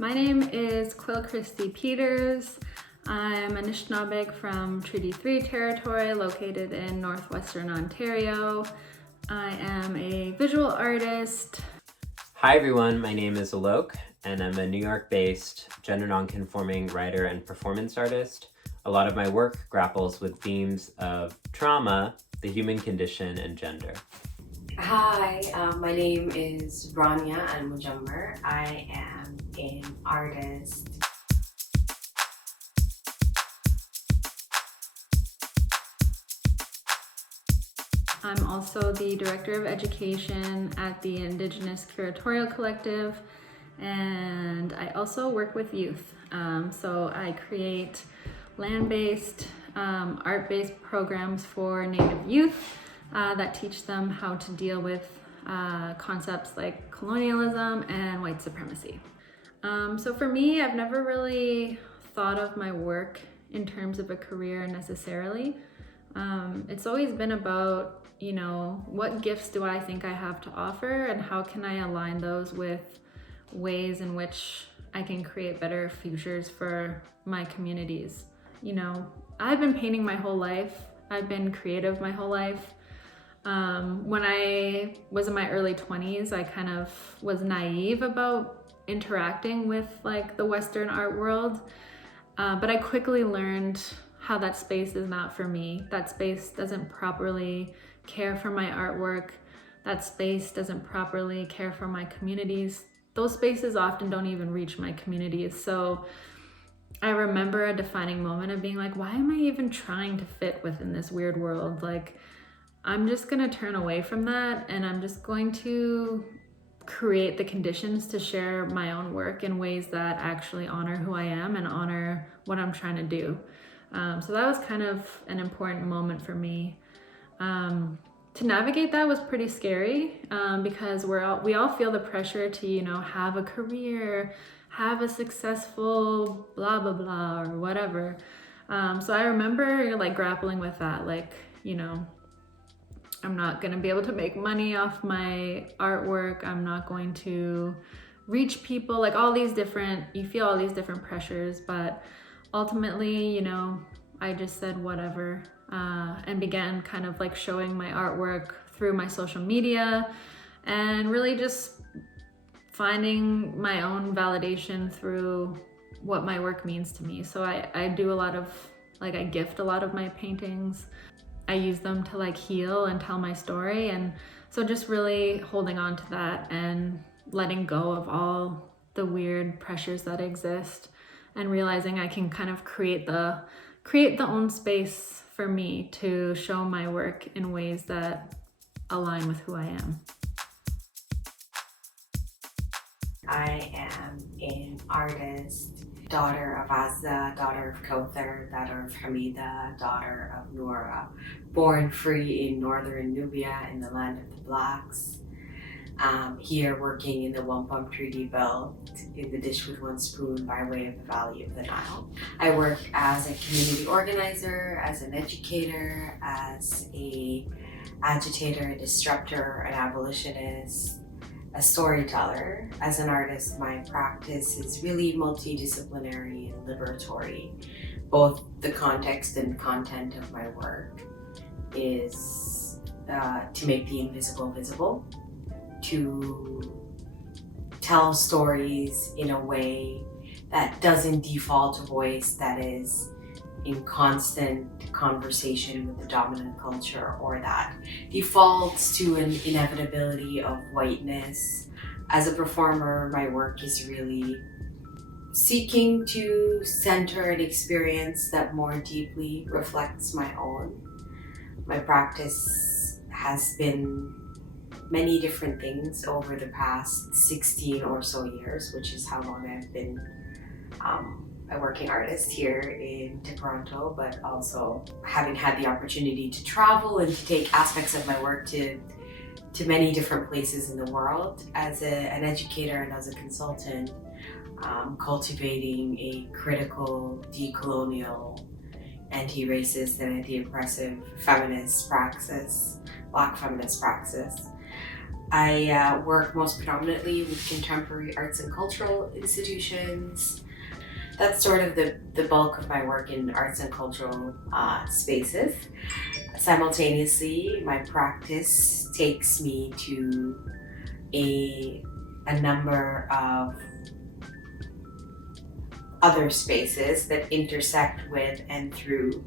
My name is Quill Christie-Peters. I'm a Anishinaabe from Treaty 3 territory located in northwestern Ontario. I am a visual artist. Hi everyone, my name is Alok and I'm a New York-based gender nonconforming writer and performance artist. A lot of my work grapples with themes of trauma, the human condition, and gender. Hi, my name is Rania and Mugammar. I am an artist. I'm also the Director of Education at the Indigenous Curatorial Collective, and I also work with youth. So I create land-based, art-based programs for Native youth that teach them how to deal with concepts like colonialism and white supremacy. So for me, I've never really thought of my work in terms of a career necessarily. It's always been about, what gifts do I think I have to offer and how can I align those with ways in which I can create better futures for my communities. I've been painting my whole life. I've been creative my whole life. When I was in my early 20s, I kind of was naive about interacting with like the Western art world. But I quickly learned how that space is not for me. That space doesn't properly care for my artwork. That space doesn't properly care for my communities. Those spaces often don't even reach my communities. So I remember a defining moment of being like, why am I even trying to fit within this weird world? Like, I'm just gonna turn away from that and I'm just going to create the conditions to share my own work in ways that actually honor who I am and honor what I'm trying to do. So that was kind of an important moment for me. To navigate that was pretty scary because we all feel the pressure to, have a career, have a successful blah, blah, blah, or whatever. So I remember like grappling with that, like, I'm not gonna be able to make money off my artwork. I'm not going to reach people, like you feel all these different pressures, but ultimately, I just said whatever and began kind of like showing my artwork through my social media and really just finding my own validation through what my work means to me. So I do a lot of, I gift a lot of my paintings. I use them to like heal and tell my story. And so just really holding on to that and letting go of all the weird pressures that exist and realizing I can kind of create the own space for me to show my work in ways that align with who I am. I am an artist, daughter of Azza, daughter of Kauthar, daughter of Hamida, daughter of Noura, born free in northern Nubia in the land of the Blacks. Here working in the Wampum Treaty Belt in the Dish with One Spoon by way of the Valley of the Nile. I work as a community organizer, as an educator, as a agitator, a disruptor, an abolitionist, a storyteller. As an artist, my practice is really multidisciplinary and liberatory. Both the context and content of my work is to make the invisible visible, to tell stories in a way that doesn't default to voice that is in constant conversation with the dominant culture or that defaults to an inevitability of whiteness. As a performer, my work is really seeking to center an experience that more deeply reflects my own. My practice has been many different things over the past 16 or so years, which is how long I've been a working artist here in Toronto, but also having had the opportunity to travel and to take aspects of my work to many different places in the world as an educator and as a consultant, cultivating a critical, decolonial, anti-racist and anti-oppressive feminist praxis, Black feminist praxis. I work most predominantly with contemporary arts and cultural institutions. That's sort of the bulk of my work in arts and cultural spaces. Simultaneously, my practice takes me to a number of other spaces that intersect with and through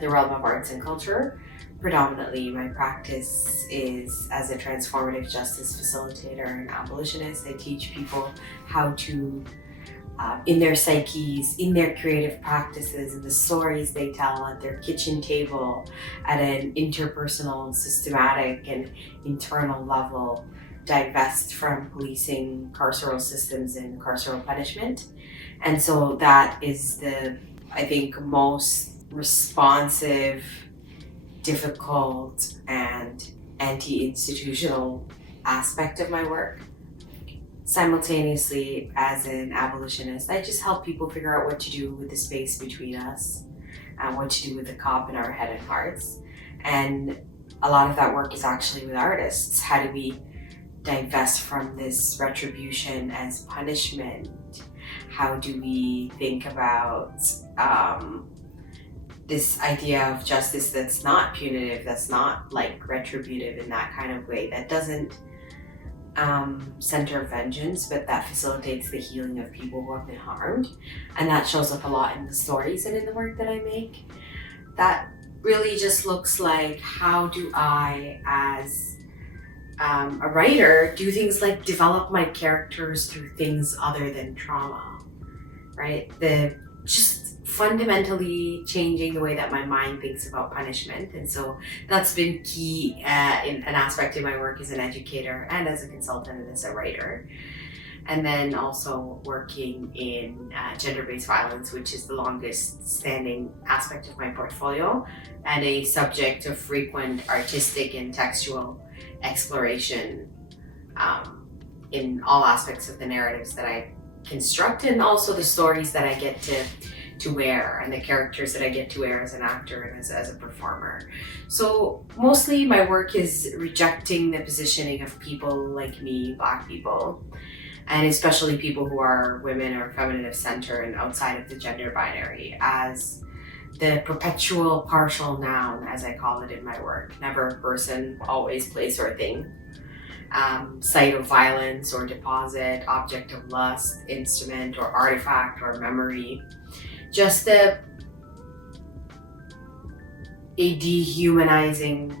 the realm of arts and culture. Predominantly, my practice is as a transformative justice facilitator and abolitionist. I teach people how to, in their psyches, in their creative practices, and the stories they tell at their kitchen table, at an interpersonal, systematic, and internal level, divest from policing carceral systems and carceral punishment. And so that is the, I think, most responsive, difficult, and anti-institutional aspect of my work. Simultaneously, as an abolitionist, I just help people figure out what to do with the space between us and what to do with the cop in our head and hearts. And a lot of that work is actually with artists. How do we divest from this retribution as punishment? How do we think about this idea of justice that's not punitive, that's not like retributive in that kind of way, that doesn't center vengeance, but that facilitates the healing of people who have been harmed? And that shows up a lot in the stories and in the work that I make. That really just looks like, how do I, as a writer, do things like develop my characters through things other than trauma, right? Just fundamentally changing the way that my mind thinks about punishment. And so that's been key in an aspect of my work as an educator and as a consultant and as a writer. And then also working in gender-based violence, which is the longest standing aspect of my portfolio and a subject of frequent artistic and textual exploration in all aspects of the narratives that I construct, and also the stories that I get to wear and the characters that I get to wear as an actor and as a performer. So mostly my work is rejecting the positioning of people like me, Black people, and especially people who are women or feminine of center and outside of the gender binary, as the perpetual partial noun, as I call it in my work. Never person, always place or thing. Site of violence or deposit, object of lust, instrument or artifact or memory. Just a dehumanizing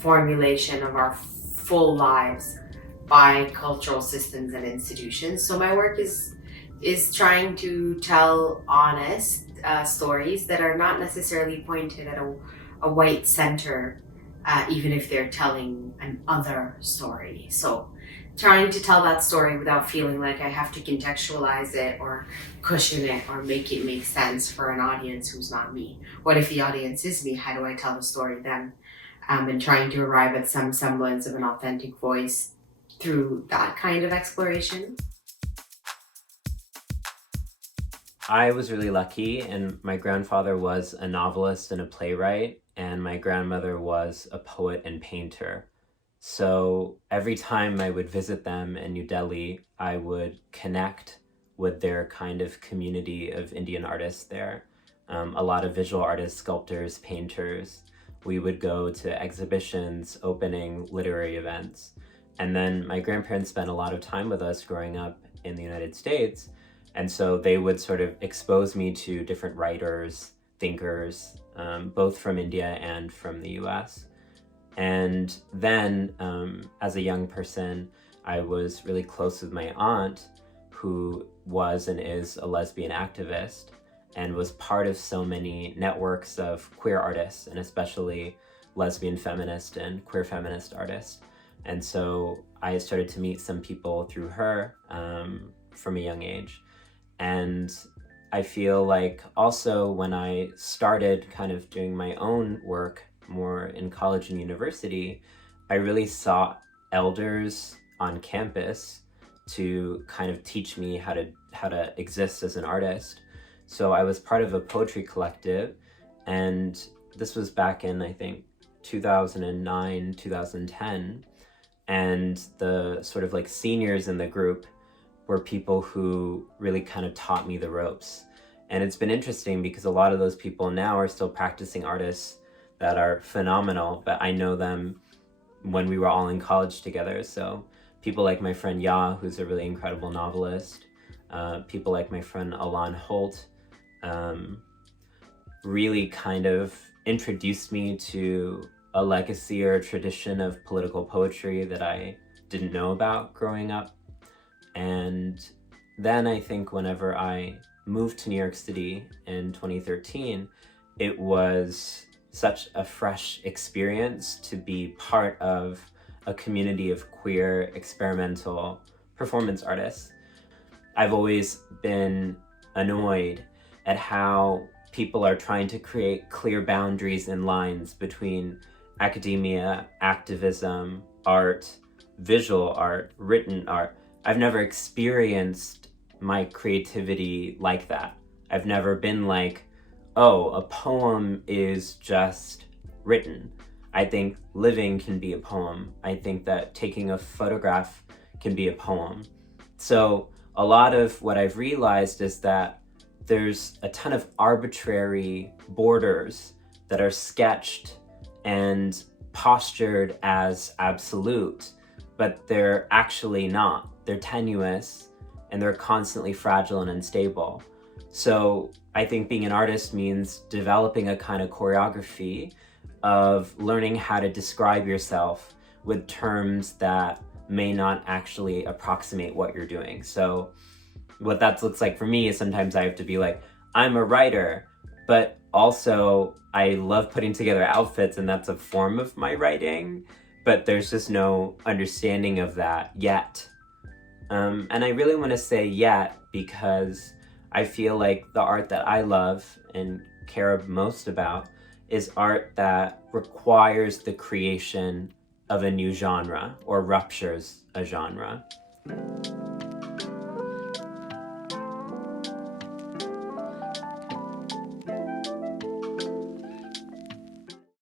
formulation of our full lives by cultural systems and institutions. So my work is trying to tell honest stories that are not necessarily pointed at a white center, even if they're telling an other story. So trying to tell that story without feeling like I have to contextualize it or cushion it or make it make sense for an audience who's not me. What if the audience is me? How do I tell the story then? And trying to arrive at some semblance of an authentic voice through that kind of exploration. I was really lucky, and my grandfather was a novelist and a playwright, and my grandmother was a poet and painter. So every time I would visit them in New Delhi, I would connect with their kind of community of Indian artists there. A lot of visual artists, sculptors, painters. We would go to exhibitions, opening literary events. And then my grandparents spent a lot of time with us growing up in the United States. And so they would sort of expose me to different writers, thinkers, both from India and from the US. And then as a young person, I was really close with my aunt, who was and is a lesbian activist and was part of so many networks of queer artists, and especially lesbian feminist and queer feminist artists. And so I started to meet some people through her from a young age. And I feel like also when I started kind of doing my own work more in college and university, I really sought elders on campus to kind of teach me how to exist as an artist. So I was part of a poetry collective, and this was back in, I think, 2009, 2010. and the sort of like seniors in the group were people who really kind of taught me the ropes. And it's been interesting because a lot of those people now are still practicing artists that are phenomenal, but I know them when we were all in college together. So people like my friend Ya, who's a really incredible novelist, people like my friend Alon Holt, really kind of introduced me to a legacy or a tradition of political poetry that I didn't know about growing up. And then I think whenever I moved to New York City in 2013, it was such a fresh experience to be part of a community of queer experimental performance artists. I've always been annoyed at how people are trying to create clear boundaries and lines between academia, activism, art, visual art, written art. I've never experienced my creativity like that. I've never been like, oh, a poem is just written. I think living can be a poem. I think that taking a photograph can be a poem. So a lot of what I've realized is that there's a ton of arbitrary borders that are sketched and postured as absolute, but they're actually not. They're tenuous and they're constantly fragile and unstable. So I think being an artist means developing a kind of choreography of learning how to describe yourself with terms that may not actually approximate what you're doing. So what that looks like for me is sometimes I have to be like, I'm a writer, but also I love putting together outfits and that's a form of my writing, but there's just no understanding of that yet. And I really want to say yet because I feel like the art that I love and care most about is art that requires the creation of a new genre or ruptures a genre.